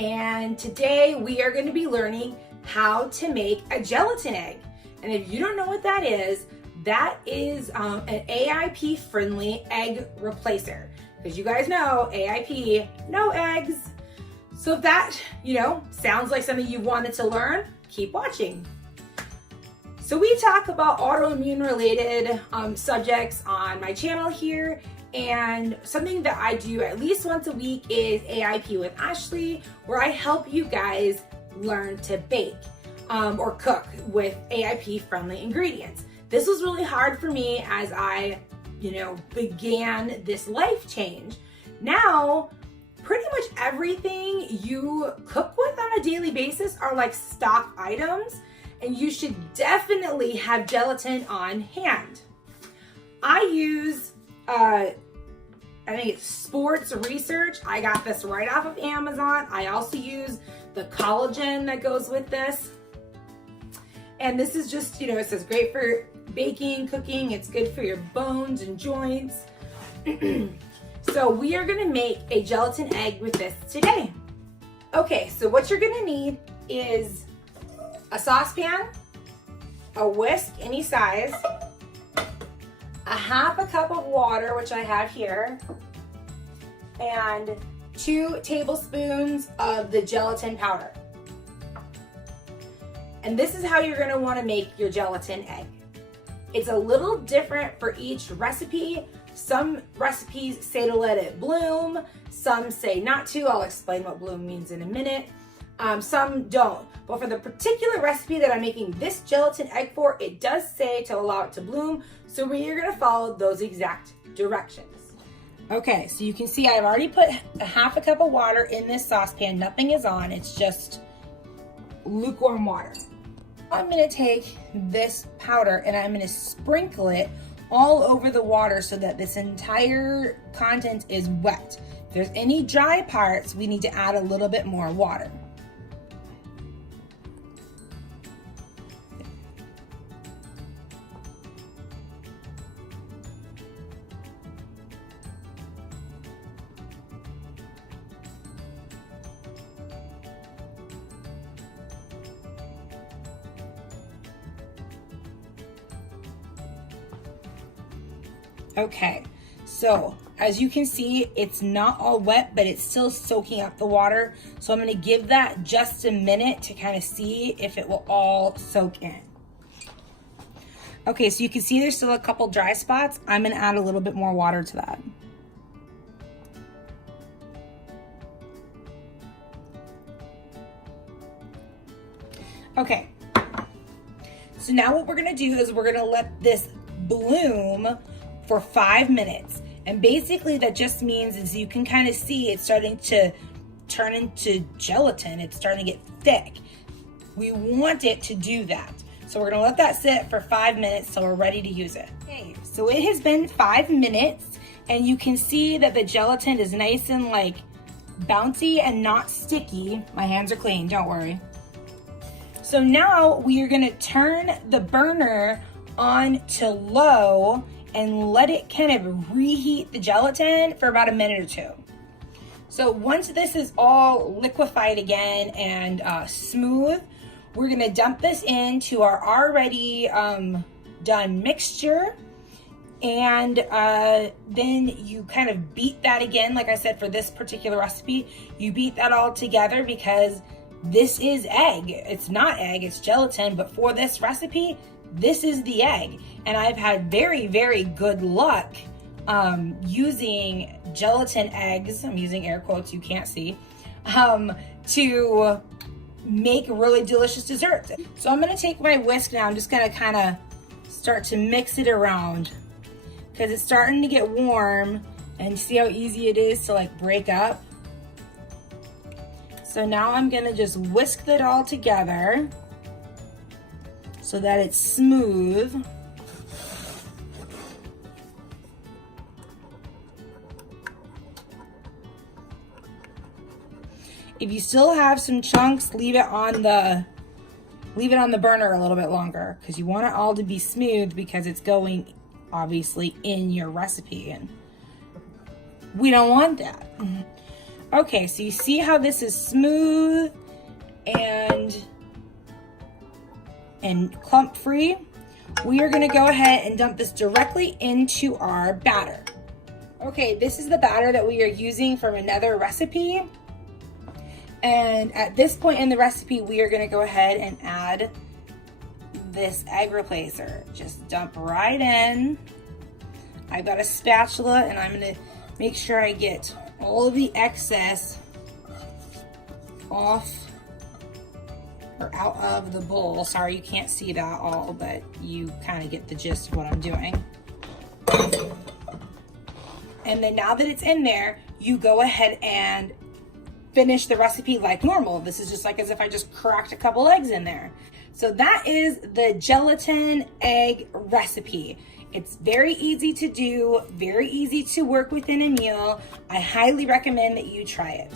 and today we are going to be learning how to make a gelatin egg. And if you don't know what that is an AIP friendly egg replacer, because you guys know AIP, no eggs. So if that, sounds like something you wanted to learn, keep watching. So we talk about autoimmune related subjects on my channel here, and something that I do at least once a week is AIP with Ashley, where I help you guys learn to bake or cook with AIP friendly ingredients. This was really hard for me as I, began this life change. Now, pretty much everything you cook with on a daily basis are like stock items, and you should definitely have gelatin on hand. I use, I think it's Sports Research. I got this right off of Amazon. I also use the collagen that goes with this. And this is just, it says great for baking, cooking. It's good for your bones and joints. So we are gonna make a gelatin egg with this today. Okay, so what you're gonna need is a saucepan, a whisk any size, a half a cup of water, which I have here, and 2 tablespoons of the gelatin powder. And this is how you're gonna wanna make your gelatin egg. It's a little different for each recipe. Some recipes say to let it bloom, some say not to. I'll explain what bloom means in a minute. Some don't. But for the particular recipe that I'm making this gelatin egg for, it does say to allow it to bloom. So we're gonna follow those exact directions. Okay, so you can see I've already put a half a cup of water in this saucepan. Nothing is on, it's just lukewarm water. I'm gonna take this powder and I'm gonna sprinkle it all over the water so that this entire content is wet. If there's any dry parts, we need to add a little bit more water. Okay, so as you can see, it's not all wet, but it's still soaking up the water. So I'm gonna give that just a minute to kind of see if it will all soak in. Okay, so you can see there's still a couple dry spots. I'm gonna add a little bit more water to that. Okay, so now what we're gonna do is we're gonna let this bloom for 5 minutes. And basically that just means, as you can kind of see, it's starting to turn into gelatin. It's starting to get thick. We want it to do that. So we're gonna let that sit for 5 minutes till we're ready to use it. Okay, so it has been 5 minutes and you can see that the gelatin is nice and like bouncy and not sticky. My hands are clean, don't worry. So now we are gonna turn the burner on to low and let it kind of reheat the gelatin for about a minute or 2. So once this is all liquefied again and smooth, we're gonna dump this into our already done mixture. And then you kind of beat that again. Like I said, for this particular recipe, you beat that all together because this is egg. It's not egg, it's gelatin, but for this recipe, this is the egg. And I've had very, very good luck using gelatin eggs, I'm using air quotes, you can't see, to make really delicious desserts. So I'm gonna take my whisk now, I'm just gonna kind of start to mix it around because it's starting to get warm, and see how easy it is to like break up. So now I'm gonna just whisk it all together so that it's smooth. If you still have some chunks, leave it on the burner a little bit longer because you want it all to be smooth because it's going obviously in your recipe and we don't want that. Okay, so you see how this is smooth and clump free? We are gonna go ahead and dump this directly into our batter. Okay, this is the batter that we are using from another recipe. And at this point in the recipe, we are gonna go ahead and add this egg replacer. Just dump right in. I've got a spatula and I'm gonna make sure I get all of the excess off or out of the bowl. Sorry, you can't see that all, but you kind of get the gist of what I'm doing. And then now that it's in there, you go ahead and finish the recipe like normal. This is just like as if I just cracked a couple eggs in there. So that is the gelatin egg recipe. It's very easy to do, very easy to work within a meal. I highly recommend that you try it.